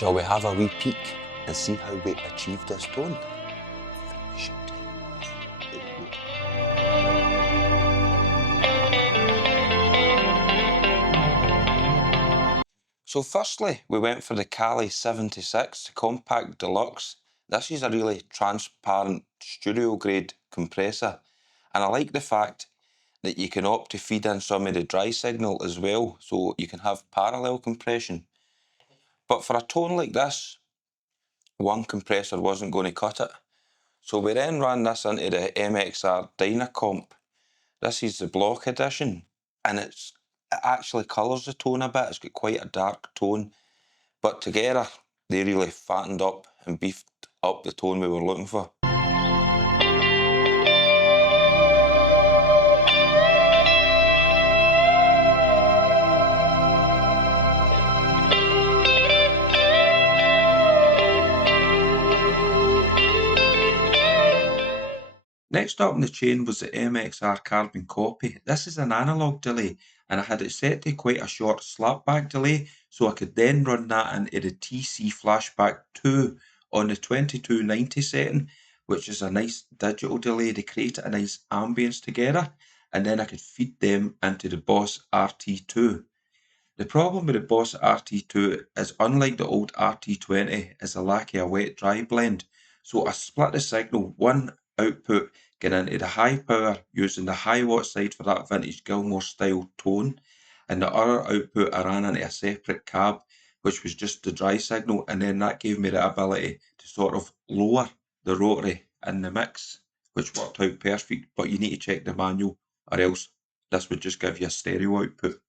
Shall we have a wee peek and see how we achieved this tone? So firstly, we went for the Kali 76 Compact Deluxe. This is a really transparent studio grade compressor, and I like the fact that you can opt to feed in some of the dry signal as well, so you can have parallel compression. But for a tone like this, one compressor wasn't going to cut it. So we then ran this into the MXR Dynacomp. This is the block edition, and it actually colours the tone a bit. It's got quite a dark tone, but together they really fattened up and beefed up the tone we were looking for. Next up in the chain was the MXR Carbon Copy. This is an analog delay, and I had it set to quite a short slapback delay, so I could then run that into the TC Flashback 2 on the 2290 setting, which is a nice digital delay to create a nice ambience together, and then I could feed them into the Boss RT2. The problem with the Boss RT2 is, unlike the old RT20, is a lack of a wet-dry blend. So I split the signal, one output getting into the HiPower using the Hiwatt side for that vintage Gilmour style tone, and the other output I ran into a separate cab, which was just the dry signal, and then that gave me the ability to sort of lower the rotary in the mix, which worked out perfect, but you need to check the manual or else this would just give you a stereo output.